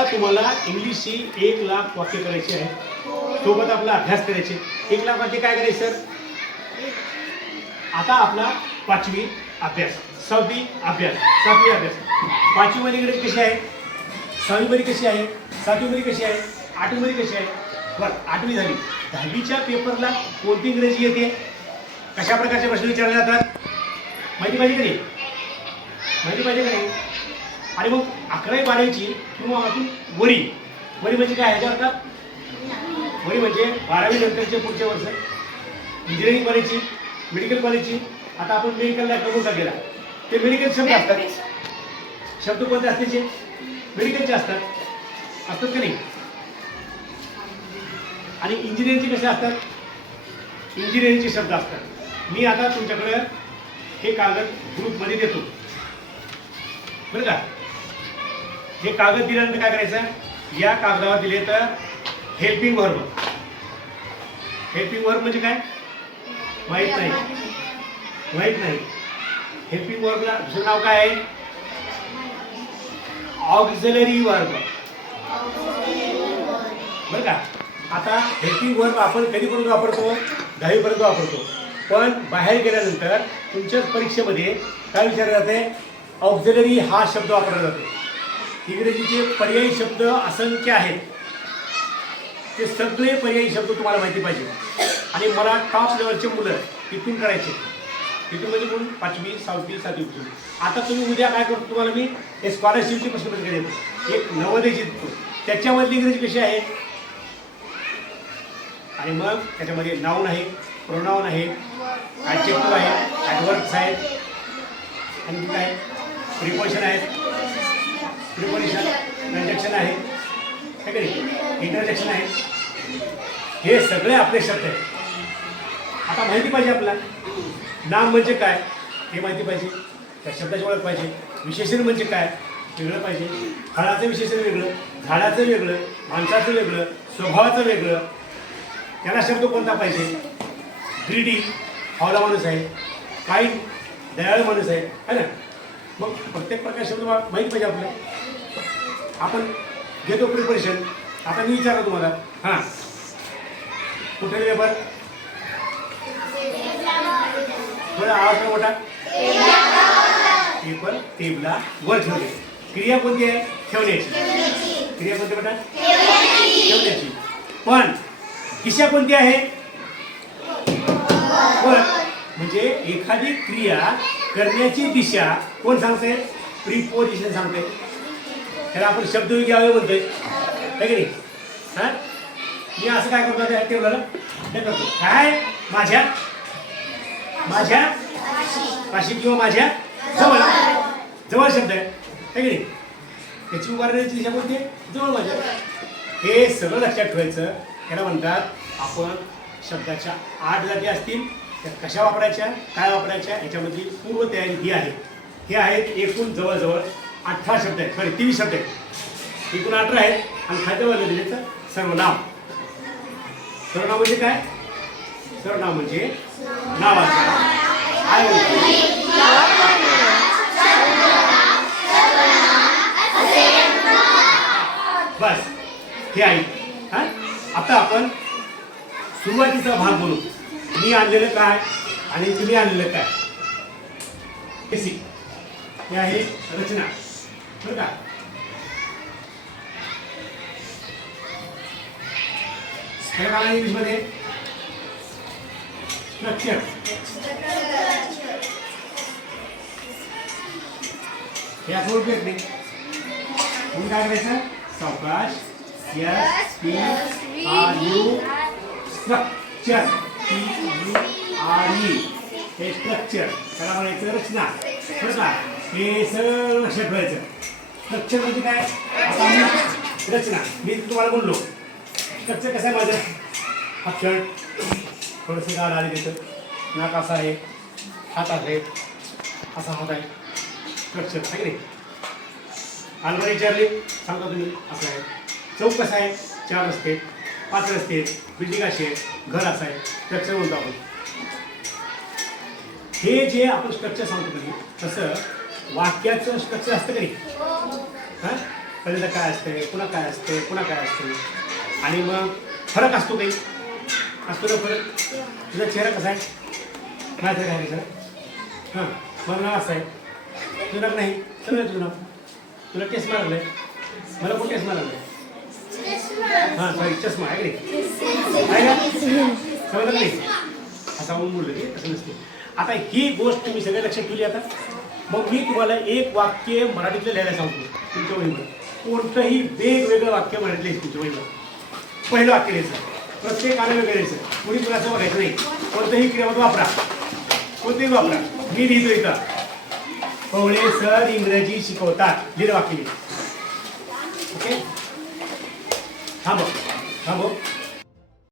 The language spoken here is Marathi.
आता तुम्हाला इंग्लिशची 1,00,000 वाक्य करायची आहे, सोबत आपला अभ्यास करायचे. 1,00,000 वाक्य काय करायचे सर? आता आपला 5वी अभ्यास, 6वी अभ्यास, 7वी अभ्यास. 5वी मध्ये इंग्रजी कशी आहे, 6वी मध्ये कशी आहे, 7वी मध्ये कशी आहे, 8वी मध्ये कशी आहे. बरं, 8वी झाली. 10वीच्या पेपरला कोणती इंग्रजी येते, कशा प्रकारचे प्रश्न विचारले जातात माहिती पाहिजे का नाही? माहिती पाहिजे का नाही? आणि मग 11वी 12वीची किंवा आपण वरी म्हणजे काय ह्याच्या अर्थात वरी म्हणजे 12वी नंतरचे पुढचे वर्ष, इंजिनिअरिंग कॉलेजची, मेडिकल कॉलेजची. आता आपण मेडिकलला कबूल गेला ते मेडिकल शब्द असतात. शब्द कोणते असते? मेडिकलचे असतात का नाही? आणि इंजिनिअरिंगचे कसे असतात? इंजिनिअरिंगचे शब्द असतात. मी आता तुमच्याकडे हे कागद ग्रुपमध्ये देतो बरं का. हे कागद दिल्यानंतर काय करायचं, या कागदावर दिले तर हेल्पिंग वर्ब. हेल्पिंग वर्ब म्हणजे काय माहित नाही. हेल्पिंग वर्बला दुसरं नाव काय आहे? ऑक्झिलरी वर्ब बरं का. आता हेल्पिंग वर्ब आपण कधीपर्यंत वापरतो? 10वी पर्यंत वापरतो. पण बाहेर गेल्यानंतर तुमच्याच परीक्षेमध्ये काय विचारले जाते? ऑक्झिलरी हा शब्द वापरला जातो. इंग्रजीचे पर्यायी शब्द असंख्य आहेत, ते सगळे पर्यायी शब्द तुम्हाला माहिती पाहिजे. आणि मला टॉप लेवलचे मुलं तिथून करायचे, तिथून म्हणजे म्हणून 5वी 6वी 7वी. आता तुम्ही उद्या काय करतो, तुम्हाला मी हे स्कॉलरशिपची प्रश्नपत्रिका देतो, एक नवोदयची देतो, त्याच्यामधली इंग्रजी कशी आहे. आणि मग त्याच्यामध्ये नाऊन आहे, प्रोनाऊन आहे, ॲडजेक्टिव्ह आहे, ॲडवर्ब्स आहेत, आणि काय प्रिपोजिशन आहेत, प्रिपोजिशन, कंजक्शन आहे, काय नाही, इंटरजेक्शन आहे. हे सगळे आपले शब्द आहेत. आता माहिती पाहिजे आपल्याला नाम म्हणजे काय हे माहिती पाहिजे, त्या शब्दाची ओळख पाहिजे. विशेषण म्हणजे काय वेगळं पाहिजे. फळाचं विशेषण वेगळं, झाडाचं वेगळं, माणसाचं वेगळं, स्वभावाचं वेगळं. त्याला शब्द कोणता पाहिजे? ग्रीडी हवाला माणूस आहे, काइंड दयाळू माणूस आहे ना. मग प्रत्येक प्रकार शब्द माहिती पाहिजे आपल्याला. आपण घेतो प्रिपरेशन. आता मी विचारतो तुम्हाला, हां कुठे पेपर थोडा आवाज मोठा. पेपर टेबला वर ठेवले. क्रिया कोणती आहे? ठेवण्याची. क्रिया कोणती बेटा? ठेवण्याची. पण दिशा कोणती आहे? वर. म्हणजे एखादी क्रिया करण्याची दिशा कोण सांगते? प्रिपोजिशन सांगते. त्याला आपण शब्द घ्यावे म्हणतोय है की नाही. हां मी असं काय करतो त्या टेबलला हे करतो, काय माझ्या पाशी किंवा माझ्या जवळ शब्द आहे की नाही. त्याची उभारण्याची दिशा कोणती? जवळ माझ्या. हे सगळं लक्षात ठेवायचं. त्याला म्हणतात आपण शब्दाच्या 8 जाती असतील, त्या कशा वापरायच्या, काय वापरायच्या, याच्यामधली पूर्वतयारी ही आहे. हे आहेत एकूण जवळजवळ 18 शब्द आहेत, सॉरी 23 शब्द आहेत. एकूण 18 आहेत. आणि खाद्यवाले दिलेचं सर्वनाम. सर्वनाम म्हणजे काय? सर्वनाम म्हणजे नावाचं. बस हे आहे. हा आता आपण सुरुवातीचा भाग बोलू. मी आणलेलं काय आणि तुम्ही आणलेलं काय. बेसिक हे आहे रचना बरं का. इंग्लिशमध्ये स्ट्रक्चर. हे असं ओळखत नाही म्हणून काय करायचं? सावकाश STRU स्ट्रक्चर TURE हे स्ट्रक्चर. त्याला म्हणायचं रचना बरं का. हे सगळं लक्षात ठेवायचं. स्ट्रक्चर म्हणजे काय? आता रचना मी तुम्हाला बोललो. स्ट्रक्चर कसं आहे माझं? हाफ शर्ट, थोडंसं गाड आले तिथं, नाक असा आहे, हात आहे, असा हात आहे. स्ट्रक्चर आहे की नाही. अलमारी विचारली सांगा तुम्ही असं आहे. चौक कसा आहे? 4 रस्ते, 5 रस्ते, बिल्डिंग अशी आहे, घर असं आहे. स्ट्रक्चर म्हणतो आपण. हे जे आपण स्ट्रक्चर सांगतो कधी तसं वाक्याचं स्ट्रक्चर असतं की नाही. हां पहिल्यांदा काय असते, पुन्हा काय असते, पुन्हा काय असते, आणि मग फरक असतो काही, असतो ना फरक. तुझा चेहरा कसा आहे, माझा काय सर, हां मला नाव असं आहे, तुझं नाव नाही, सगळं तुझं नाव, तुला टेस्ट मारलं आहे, मला कोण टेस्ट मारलं आहे, हां सॉरी चष्मा आहे की नाही का, समजलं नाही, असं म्हणून बोललं की असं नसते. आता ही गोष्ट तुम्ही सगळे लक्षात ठेवली. आता मग मी तुम्हाला एक वाक्य मराठीतलं लिहायला सांगतो तुमच्या वहीवर. कोणतंही वेगवेगळं वाक्य मराठीतलं लिहायचं तुमच्या वहीवर. पहिलं वाक्य लिहायचं, प्रत्येकानं वेगळं लिहायचं, कुणी कुणाचं बघायचं नाही. कोणतंही क्रियापद वापरा, कोणतेही वापरा. मी लिहितो इथं, पवळे सर इंग्रजी शिकवतात, लिहिलं वाक्य लिहिलं.